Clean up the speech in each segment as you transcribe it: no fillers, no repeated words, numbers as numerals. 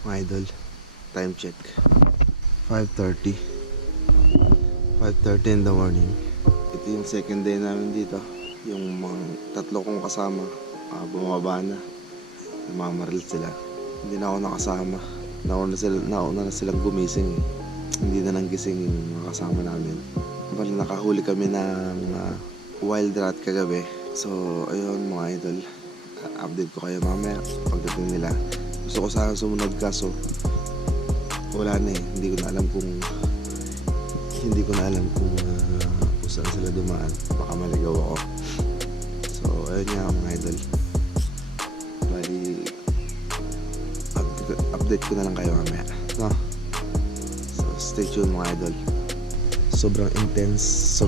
Mga idol, time check 5:30 in the morning. Ito yung second day namin dito. Yung mga tatlo kong kasama bumaba na, namamaril sila. Hindi na ako nakasama. Nauna na silang gumising. Hindi na nang gising yung mga kasama namin. Bali nakahuli kami ng wild rat kagabi. So ayun mga idol, update ko kayo mamaya pagdating nila. Gusto ko sana sumunod kaso wala na eh. Hindi ko na alam kung saan sila dumaan. Baka maligaw ako. So ayun nga mga idol. Bali update ko na lang kayo mamaya, no? So stay tuned mga idol. Sobrang intense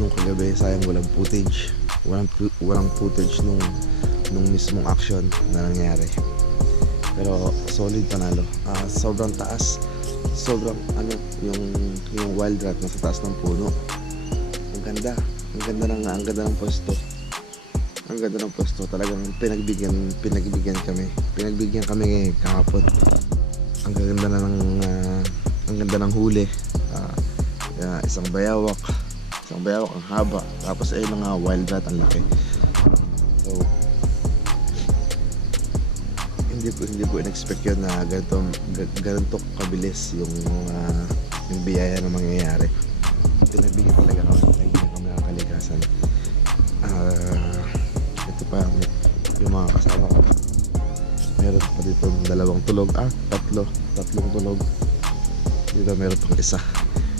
nung kagabi. Sayang walang footage. Walang footage nung mismong action na nangyari. Pero solid panalo. Sobrang taas. Sobrang yung wild rat nasa taas ng puno. Ang ganda ng pwesto. Ang ganda ng pwesto. Talagang pinagbigyan kami kahapon. Ang ganda ng huli. Isang bayawak ang haba. Tapos ayun nga wild rat ang laki. So hindi ko in-expect yun na ganito kabilis yung biyaya na mangyayari. Pinagbigyan talaga kami ng kalikasan. Ito pa yung mga kasama ko. Meron pa dito dalawang tulog. Tatlong tulog. Dito meron pang isa.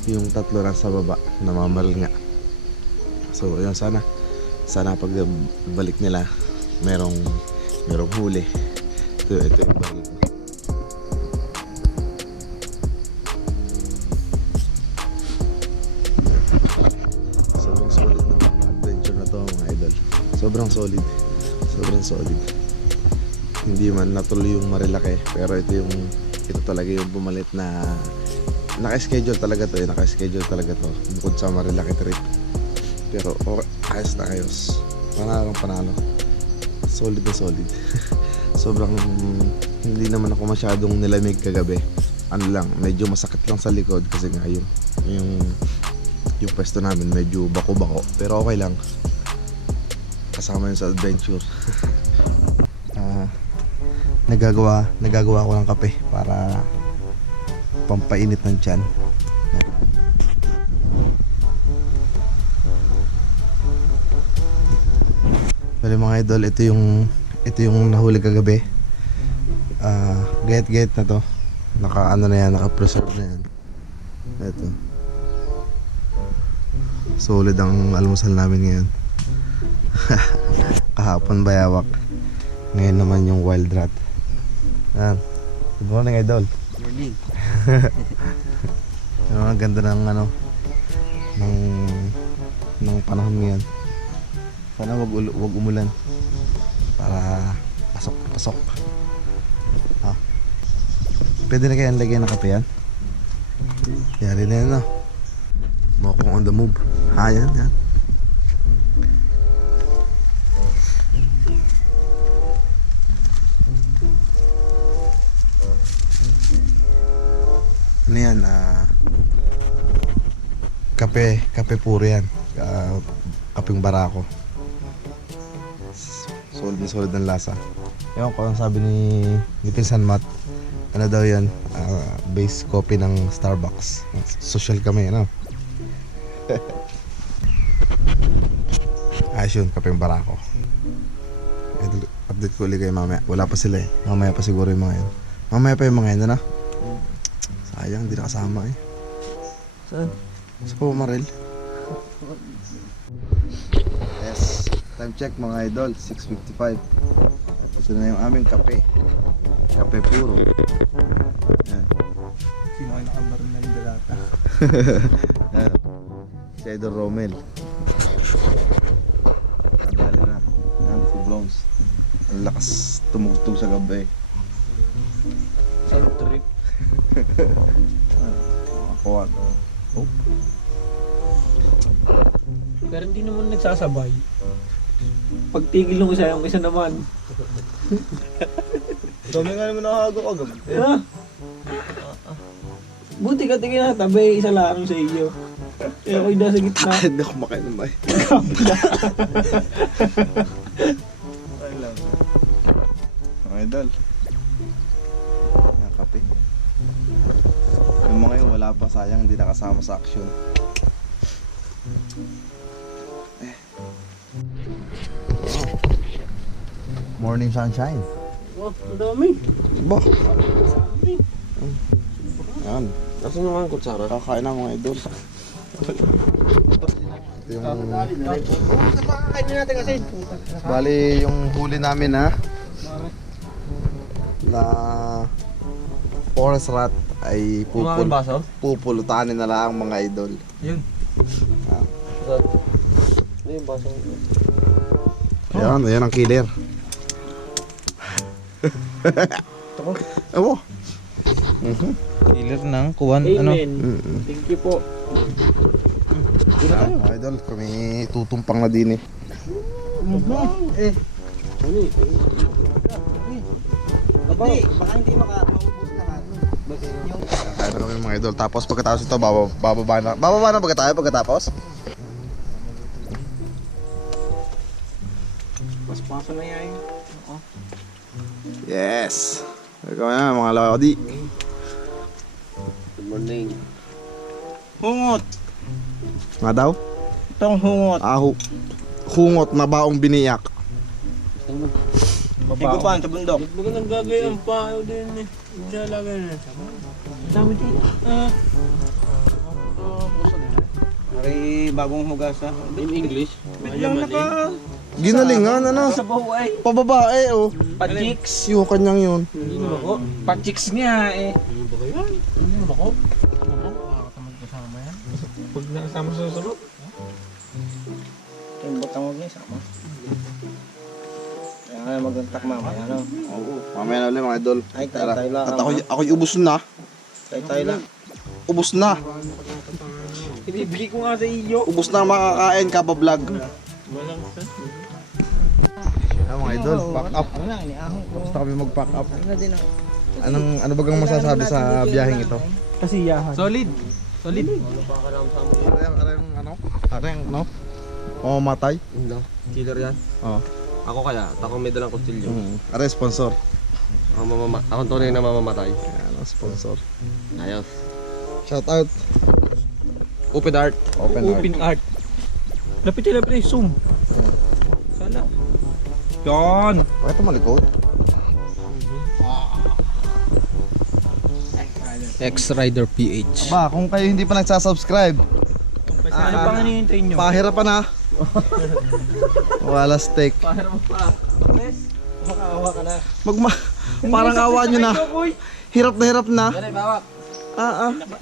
Yung tatlo lang sa baba namamaril nga. So ayun, sana pag balik nila merong huli. Ito yung baril ko. Sobrang solid ng adventure na to mga idol. Sobrang solid. Hindi man natuloy yung marilaki, pero ito talaga yung bumalit na naka-schedule talaga to bukod sa marilaki trip. Pero ayos na ayos. Panalo. Solid na solid. Sobrang hindi naman ako masyadong nilamig kagabi. Medyo masakit lang sa likod kasi nga yung pwesto namin medyo bako-bako. Pero okay lang. Kasama yun sa adventure. Nagagawa ko ng kape para pampainit ng tiyan. Pero mga idol, ito yung nahuli kagabi. Gayet na to. Naka-preserve na yan. Ito. Solid ang almusal namin ngayon. Kahapon bayawak. Ngayon naman yung wild rat. Yan. Good morning idol. Morning. Ang ganda ng ng panahon ngayon. Sana wag umulan para pasok. Pwede na kaya lagyan ng kape yan? Yari na yan, no? Mokong on the move. Yan. Ano yan? Kape puro yan. Kapeng barako. Solid ng lasa. Ewan ko, ang sabi ni Pinsan Matt, ano daw yan, base copy ng Starbucks. Social kami, ano? Ayos yun, kapeng barako. Update ko ulit kayo mamaya. Wala pa sila eh. Mamaya pa siguro yung mga yun. Mamaya pa yung mga yun, ano? Sayang, hindi nakasama eh. Saan? Sa pumaril. Yes, time check mga idol, 6:55. Tapos na yung aming kape. Kape puro. Yan. Sino kayo nakabaril na yung dalata? Yan. Si Idol Romel. Nadali na. Yan, si Bronze. Ang lakas tumugtog sa gabi. Saan trip? Makakuha. Oh. Pero hindi naman nagsasabay. Pagtigil nung isa, yung isa naman. Dami nga naman nakakago ka gabi. Buti ka tingin na tabi, isa lang sa iyo. Kaya ako'y nasa gitna. Hindi ako makainom ay. Ay lang. Mga idol. Nakape. Yung mga yun wala pa, sayang hindi nakasama sa action. Morning sunshine. Wow, ang dami. Ba? Yan. Nasaan yung mga kutsara? Kakain na mga idol. Ito yung... Kainin natin kasi. Bali yung huli namin ha. Na forest rat ay pupulutanin na lang mga idol. Yun. Ano yung baso? Ayan, ayan ang killer. Ewo. Killer ng kuwan. Amen. Thank you po. Ayan, mga idol, kami tutumpang na din eh. Eh. Ano eh? Hindi, baka hindi makaubos lahat. Kaya na kami mga idol. Tapos pagkatapos ito, bababa na. Bababa na tayo pagkatapos? Paspaso na yan. Yes! Ikaw na mga lodi. Good morning. Hungot. Nga daw? Itong hungot. Hungot na baong biniyak. Higupan sa bundok. Magandang gagay ang payo din eh. Nalagay na sa mga. Dami din. Hari bagong hugasan. In English? Biglang naka... Ginalingan ano? Sa Buhay. Pababae oh. Pachiks. Yung kanyang yun. Hindi naman ako. Pachiks niya eh. Ano ba kayo? Hindi naman ako. Nakakatamad kasama yan. Pag nakasama sa sulok. Yung butang huwag niya sama. Kaya nga magagtak mamaya no. Oo. Mamaya na ulit mga idol. Ay tayo lang. At ako'y ubos na. Tayo lang. Ubos na. Ibibigay ko nga sa iyo. Ubos na ang makakain kabablog. Walang sa. Ayan mga idol, pack up. Ano lang, niahong ko. Basta kami mag-pack up. Ano din ang... Ano bagang masasabi sa biyaheng ito? Kasiyahan. Solid. Solid. Wala pa ka lang sa mo. Areng ano? Mamamatay? Hindi. Killer yan. Oo. Ako kaya, ako may dalang kutsilyo. Are sponsor. Ako tunay na mamamatay. Ayan ang sponsor. Ayos. Shout out. Open art. Open heart. art. Lapit zoom. Sana. Yan. Bakit ito malikod? xRiderPH. Ba, kung kayo hindi pa nagsasubscribe, Ano pang hinihintay nyo? pahirapan na. Wala steak. Pahirapan pa. Makaawa ka na. Parang awa nyo na. Hirap na. Yan ay bawak.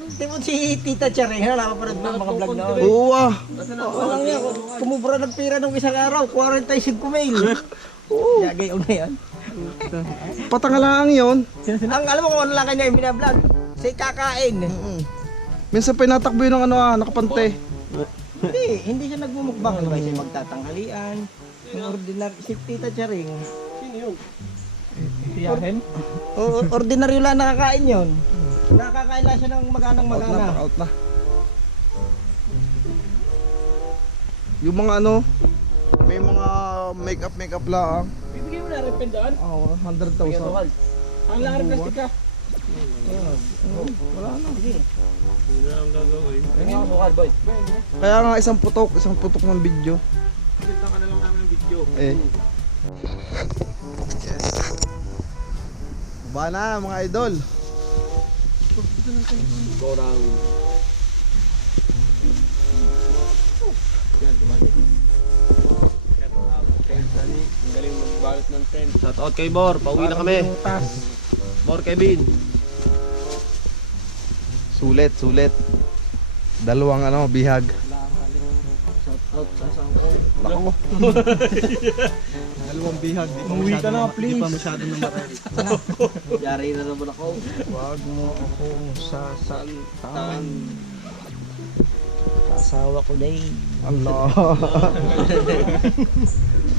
Hindi mo si Tita Charing, nakapanood mo ang mga vlog na ako. Oo ah. Walang niya, kumubra ng pira nung isang araw, 45 mail. Oo. Yagayaw na yan. Patangalaan yun. Ang alam mo kung ano lang kanya yung binablog, say kakain. Minsan pa natakbo yun ng nakapante. Hindi siya nagmumukbang. Ano ba siya magtatanghalian? Yung ordinary, si Tita Charing. Sino yun? Tiyahin? Ordinaryo lang nakakain yun. Nakakain lang siya ng maganang-magana. Out na. Yung mga may mga makeup lang. Bibigyan mo na rin pendaan? Oo, 100,000. Ang lang rin plastic ka. Wala na. Hindi na ang gagawin. Bigyan mo sukal, boy. Kaya nga isang putok ng video. Kita ka na lang namin ng video. Yes. Baba na mga idol. Go round. Yan, dumali. Ang galing magbalot ng tent. Shout out kay Bor, pauwi na kami. Bor, Kevin. Sulit. Dalawang bihag. Shout out sa sangko. Lako. Dalawang bihag. Umuwi ka na, please. Di pa masyado na marami. Yari na naman ako. Wag mo akong sasaktan. Asawa ko na eh. Allah.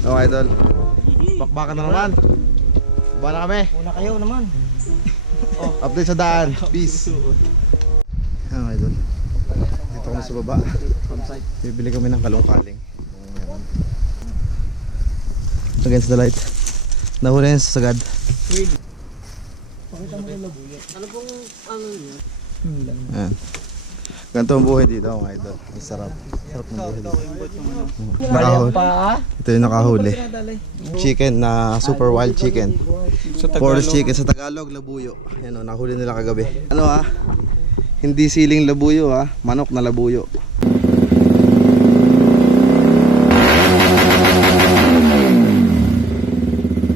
Oh idol. Bakbakan na naman. Baba na kami. Una kayo naman. Update sa daan. Peace. Ayan mga idol. Dito kami sa baba. Bibili kami ng kalong-kaling. Against the light. Nahuli yan sa sagad. Ano pong ano yun? Ayan. Ganito ang buhay dito mga idol. Ang sarap. Sarap ng buhay dito. Nakahuli. Ito yung nakahuli. Chicken na super wild chicken. Forest chicken sa Tagalog, labuyo. Yan o, nakahuli nila kagabi. Ano ha? Hindi siling labuyo ha, manok na labuyo.